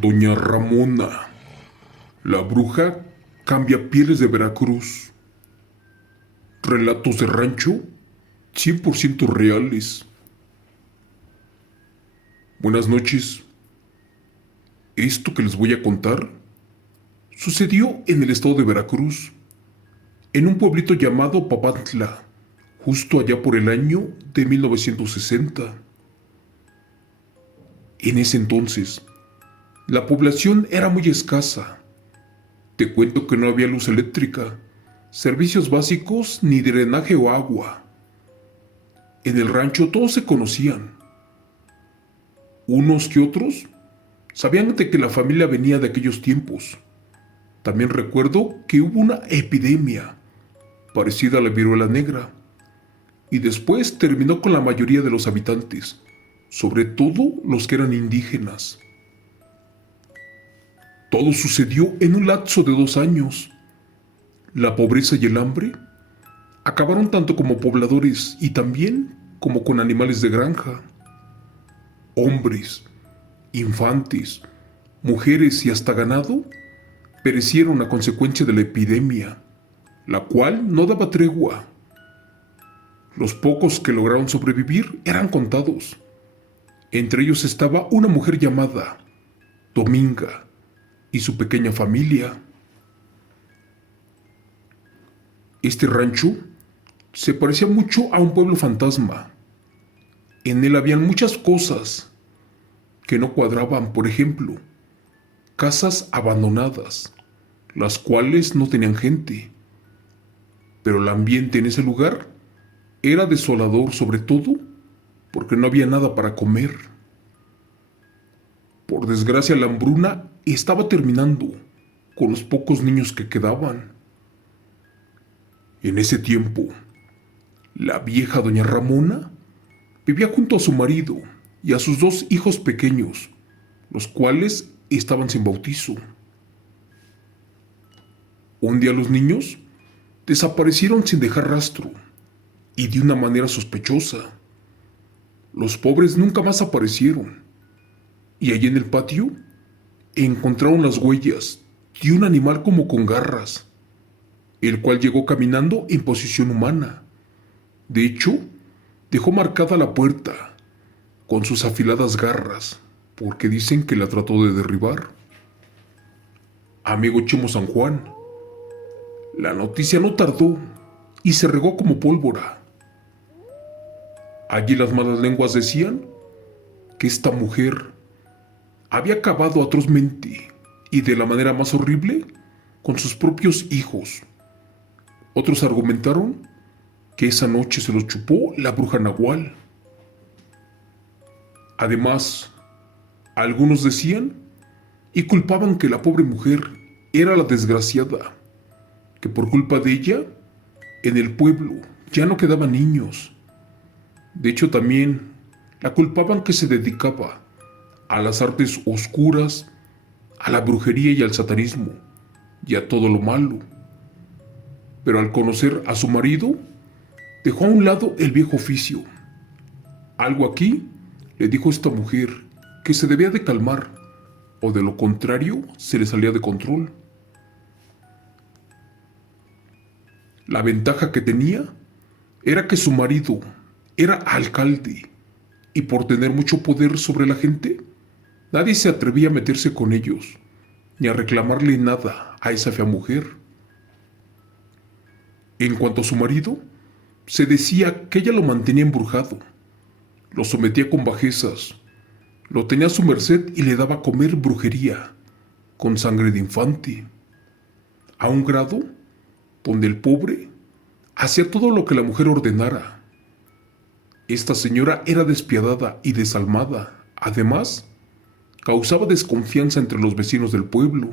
Doña Ramona, la bruja cambia pieles de Veracruz. Relatos de rancho 100% reales. Buenas noches. Esto que les voy a contar sucedió en el estado de Veracruz, en un pueblito llamado Papantla, justo allá por el año de 1960. En ese entonces, la población era muy escasa. Te cuento que no había luz eléctrica, servicios básicos ni drenaje o agua. En el rancho todos se conocían. Unos que otros sabían de que la familia venía de aquellos tiempos. También recuerdo que hubo una epidemia parecida a la viruela negra y después terminó con la mayoría de los habitantes, sobre todo los que eran indígenas. Todo sucedió en un lapso de 2 años. La pobreza y el hambre acabaron tanto como pobladores y también como con animales de granja. Hombres, infantes, mujeres y hasta ganado perecieron a consecuencia de la epidemia, la cual no daba tregua. Los pocos que lograron sobrevivir eran contados. Entre ellos estaba una mujer llamada Dominga y su pequeña familia. Este rancho se parecía mucho a un pueblo fantasma. En él habían muchas cosas que no cuadraban, por ejemplo, casas abandonadas, las cuales no tenían gente. Pero el ambiente en ese lugar era desolador, sobre todo porque no había nada para comer. Por desgracia, la hambruna estaba terminando con los pocos niños que quedaban. En ese tiempo, la vieja doña Ramona vivía junto a su marido y a sus 2 hijos pequeños, los cuales estaban sin bautizo. Un día los niños desaparecieron sin dejar rastro y de una manera sospechosa. Los pobres nunca más aparecieron y allí en el patio encontraron las huellas de un animal como con garras, el cual llegó caminando en posición humana. De hecho, dejó marcada la puerta con sus afiladas garras, porque dicen que la trató de derribar. Amigo Chimo San Juan, la noticia no tardó y se regó como pólvora. Allí las malas lenguas decían que esta mujer había acabado atrozmente y de la manera más horrible con sus propios hijos. Otros argumentaron que esa noche se los chupó la bruja Nahual. Además, algunos decían y culpaban que la pobre mujer era la desgraciada, que por culpa de ella, en el pueblo ya no quedaban niños. De hecho, también la culpaban que se dedicaba a las artes oscuras, a la brujería y al satanismo, y a todo lo malo. Pero al conocer a su marido, dejó a un lado el viejo oficio. Algo aquí le dijo esta mujer que se debía de calmar, o de lo contrario se le salía de control. La ventaja que tenía era que su marido era alcalde y por tener mucho poder sobre la gente, nadie se atrevía a meterse con ellos, ni a reclamarle nada a esa fea mujer. En cuanto a su marido, se decía que ella lo mantenía embrujado, lo sometía con bajezas, lo tenía a su merced y le daba a comer brujería, con sangre de infante, a un grado donde el pobre hacía todo lo que la mujer ordenara. Esta señora era despiadada y desalmada. Además, causaba desconfianza entre los vecinos del pueblo.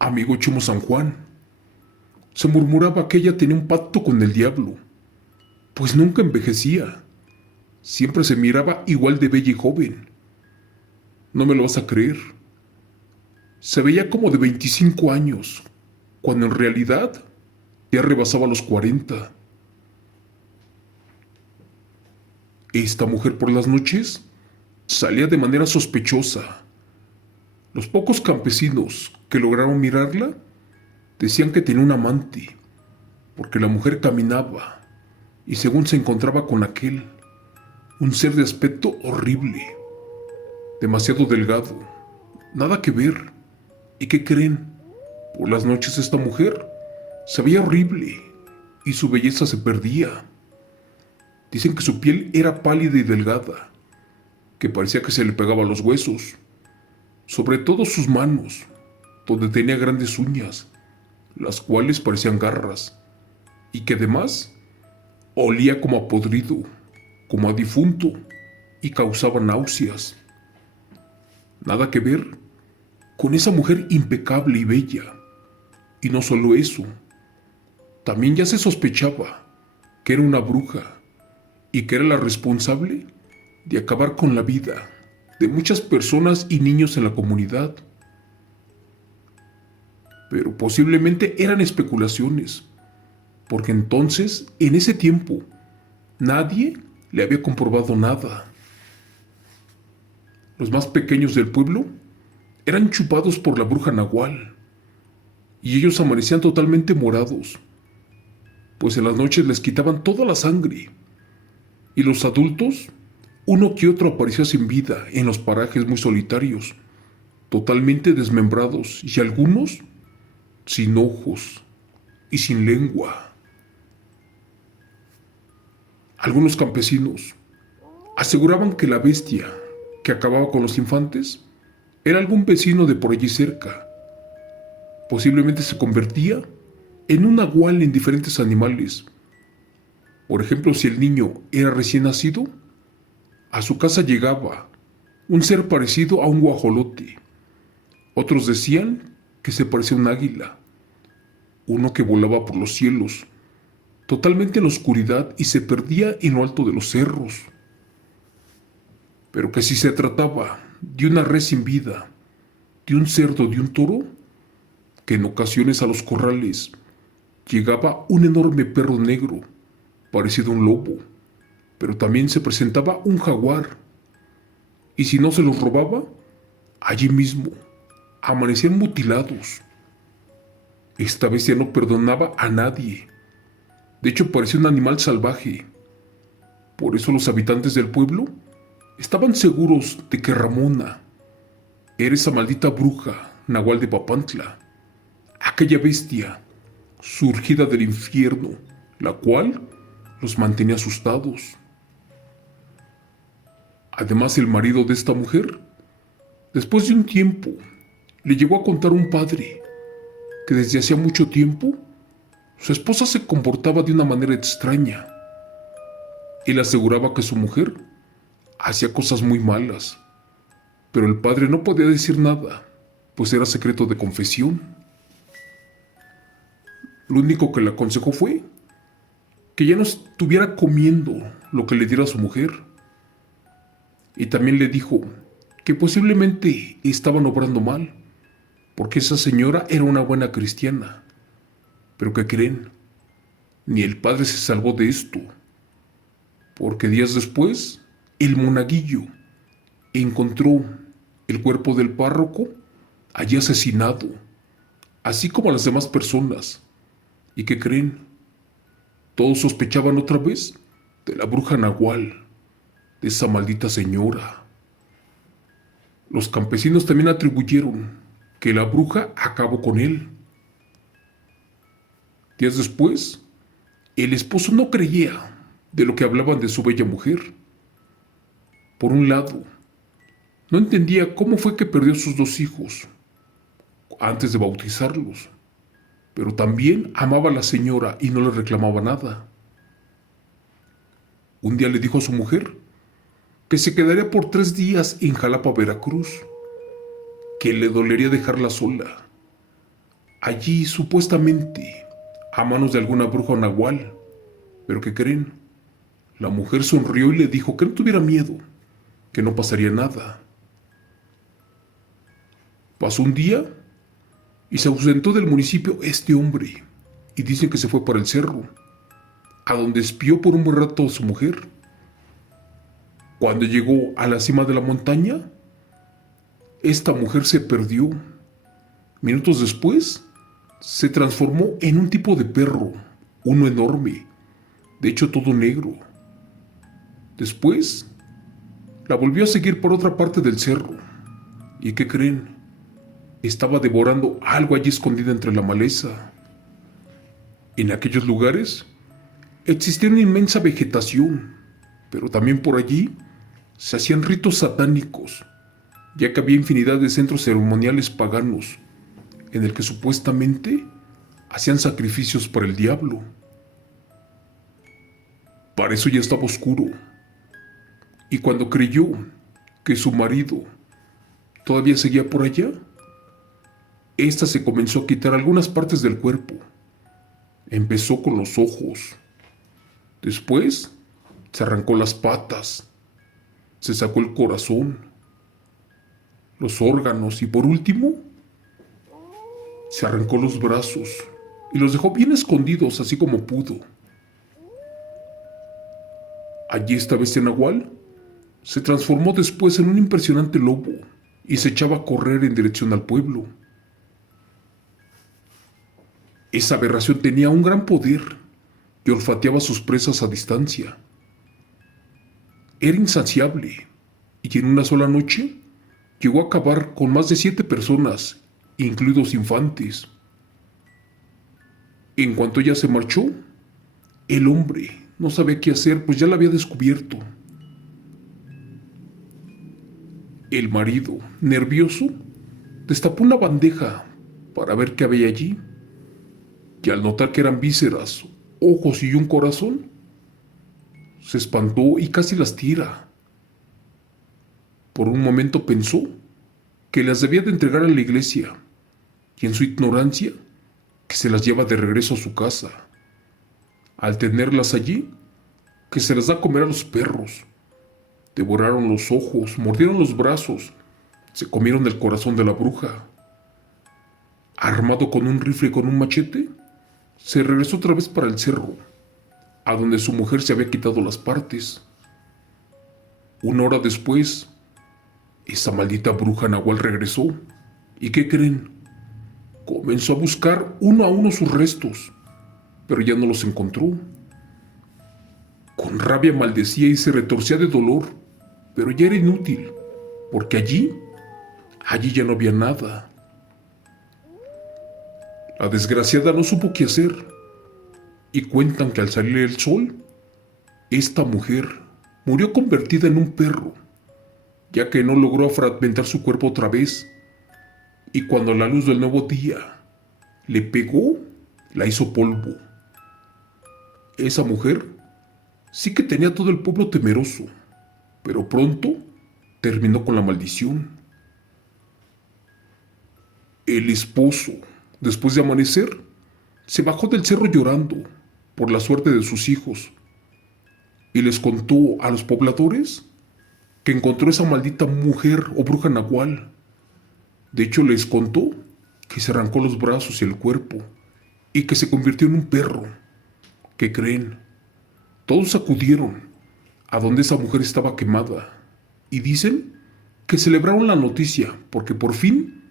Amigo Chimo San Juan, se murmuraba que ella tenía un pacto con el diablo, pues nunca envejecía. Siempre se miraba igual de bella y joven. No me lo vas a creer. Se veía como de 25 años, cuando en realidad ya rebasaba los 40. Esta mujer por las noches salía de manera sospechosa Los pocos campesinos que lograron mirarla decían que tenía un amante, porque la mujer caminaba y según se encontraba con aquel, un ser de aspecto horrible, demasiado delgado, nada que ver. ¿Y qué creen? Por las noches esta mujer se veía horrible y su belleza se perdía. Dicen que su piel era pálida y delgada, que parecía que se le pegaba a los huesos, sobre todo sus manos, donde tenía grandes uñas, las cuales parecían garras, y que además olía como a podrido, como a difunto, y causaba náuseas. Nada que ver con esa mujer impecable y bella. Y no solo eso, también ya se sospechaba que era una bruja y que era la responsable de acabar con la vida de muchas personas y niños en la comunidad. Pero posiblemente eran especulaciones, porque entonces, en ese tiempo, nadie le había comprobado nada. Los más pequeños del pueblo eran chupados por la bruja Nahual, y ellos amanecían totalmente morados, pues en las noches les quitaban toda la sangre, y los adultos, uno que otro aparecía sin vida en los parajes muy solitarios, totalmente desmembrados, y algunos sin ojos y sin lengua. Algunos campesinos aseguraban que la bestia que acababa con los infantes era algún vecino de por allí cerca. Posiblemente se convertía en un nahual en diferentes animales. Por ejemplo, si el niño era recién nacido, a su casa llegaba un ser parecido a un guajolote. Otros decían que se parecía a un águila, uno que volaba por los cielos, totalmente en la oscuridad y se perdía en lo alto de los cerros. Pero que si se trataba de una res sin vida, de un cerdo, de un toro, que en ocasiones a los corrales llegaba un enorme perro negro, parecido a un lobo, pero también se presentaba un jaguar, y si no se los robaba, allí mismo amanecían mutilados. Esta bestia no perdonaba a nadie. De hecho, parecía un animal salvaje. Por eso los habitantes del pueblo estaban seguros de que Ramona era esa maldita bruja Nahual de Papantla, aquella bestia surgida del infierno, la cual los mantenía asustados. Además, el marido de esta mujer, después de un tiempo, le llegó a contar a un padre que desde hacía mucho tiempo su esposa se comportaba de una manera extraña. Él aseguraba que su mujer hacía cosas muy malas, pero el padre no podía decir nada, pues era secreto de confesión. Lo único que le aconsejó fue que ya no estuviera comiendo lo que le diera a su mujer. Y también le dijo que posiblemente estaban obrando mal, porque esa señora era una buena cristiana. Pero ¿qué creen? Ni el padre se salvó de esto, porque días después, el monaguillo encontró el cuerpo del párroco allí asesinado, así como a las demás personas. ¿Y qué creen? Todos sospechaban otra vez de la bruja Nahual, de esa maldita señora. Los campesinos también atribuyeron que la bruja acabó con él. Días después, el esposo no creía de lo que hablaban de su bella mujer. Por un lado, no entendía cómo fue que perdió sus dos hijos antes de bautizarlos, pero también amaba a la señora y no le reclamaba nada. Un día le dijo a su mujer que se quedaría por 3 días en Jalapa, Veracruz, que le dolería dejarla sola, allí supuestamente a manos de alguna bruja o nahual. Pero ¿qué creen? La mujer sonrió y le dijo que no tuviera miedo, que no pasaría nada. Pasó un día y se ausentó del municipio este hombre, y dicen que se fue para el cerro, a donde espió por un buen rato a su mujer. Cuando llegó a la cima de la montaña, esta mujer se perdió. Minutos después, se transformó en un tipo de perro, uno enorme, de hecho todo negro. Después, la volvió a seguir por otra parte del cerro. ¿Y qué creen? Estaba devorando algo allí escondido entre la maleza. En aquellos lugares existía una inmensa vegetación, pero también por allí se hacían ritos satánicos, ya que había infinidad de centros ceremoniales paganos en el que supuestamente hacían sacrificios para el diablo. Para eso ya estaba oscuro, y cuando creyó que su marido todavía seguía por allá, ésta se comenzó a quitar algunas partes del cuerpo. Empezó con los ojos, después se arrancó las patas, se sacó el corazón, los órganos y por último se arrancó los brazos y los dejó bien escondidos así como pudo. Allí esta bestia nahual se transformó después en un impresionante lobo y se echaba a correr en dirección al pueblo. Esa aberración tenía un gran poder y olfateaba a sus presas a distancia. Era insaciable y en una sola noche llegó a acabar con más de 7 personas, incluidos infantes. En cuanto ella se marchó, el hombre no sabía qué hacer, pues ya la había descubierto. El marido, nervioso, destapó una bandeja para ver qué había allí, y al notar que eran vísceras, ojos y un corazón, se espantó y casi las tira. Por un momento pensó que las debía de entregar a la iglesia, y en su ignorancia, que se las lleva de regreso a su casa. Al tenerlas allí, que se las da a comer a los perros. Devoraron los ojos, mordieron los brazos, se comieron el corazón de la bruja. Armado con un rifle y con un machete, se regresó otra vez para el cerro, a donde su mujer se había quitado las partes. Una hora después, esa maldita bruja nahual regresó. ¿Y qué creen? Comenzó a buscar uno a uno sus restos, pero ya no los encontró. Con rabia maldecía y se retorcía de dolor, pero ya era inútil, porque allí ya no había nada. La desgraciada no supo qué hacer, y cuentan que al salir el sol, esta mujer murió convertida en un perro, ya que no logró fragmentar su cuerpo otra vez, y cuando la luz del nuevo día le pegó, la hizo polvo. Esa mujer sí que tenía todo el pueblo temeroso, pero pronto terminó con la maldición. El esposo, después de amanecer, se bajó del cerro llorando por la suerte de sus hijos y les contó a los pobladores que encontró esa maldita mujer o bruja nahual. De hecho, les contó que se arrancó los brazos y el cuerpo y que se convirtió en un perro. ¿Qué creen? Todos acudieron a donde esa mujer estaba quemada y dicen que celebraron la noticia porque por fin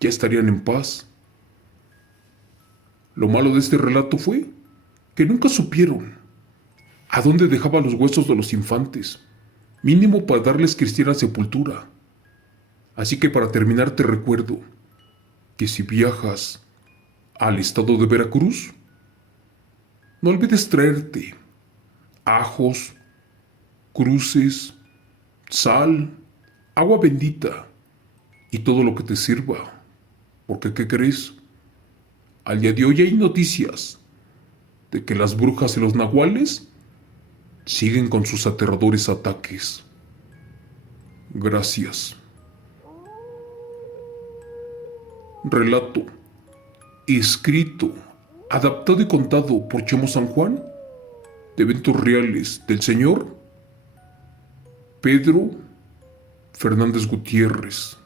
ya estarían en paz. Lo malo de este relato fue que nunca supieron a dónde dejaba los huesos de los infantes, mínimo para darles cristiana sepultura. Así que para terminar te recuerdo que si viajas al estado de Veracruz, no olvides traerte ajos, cruces, sal, agua bendita y todo lo que te sirva. Porque, ¿qué crees? Al día de hoy hay noticias de que las brujas y los nahuales siguen con sus aterradores ataques. Gracias. Relato escrito, adaptado y contado por Chemo San Juan, de eventos reales del señor Pedro Fernández Gutiérrez.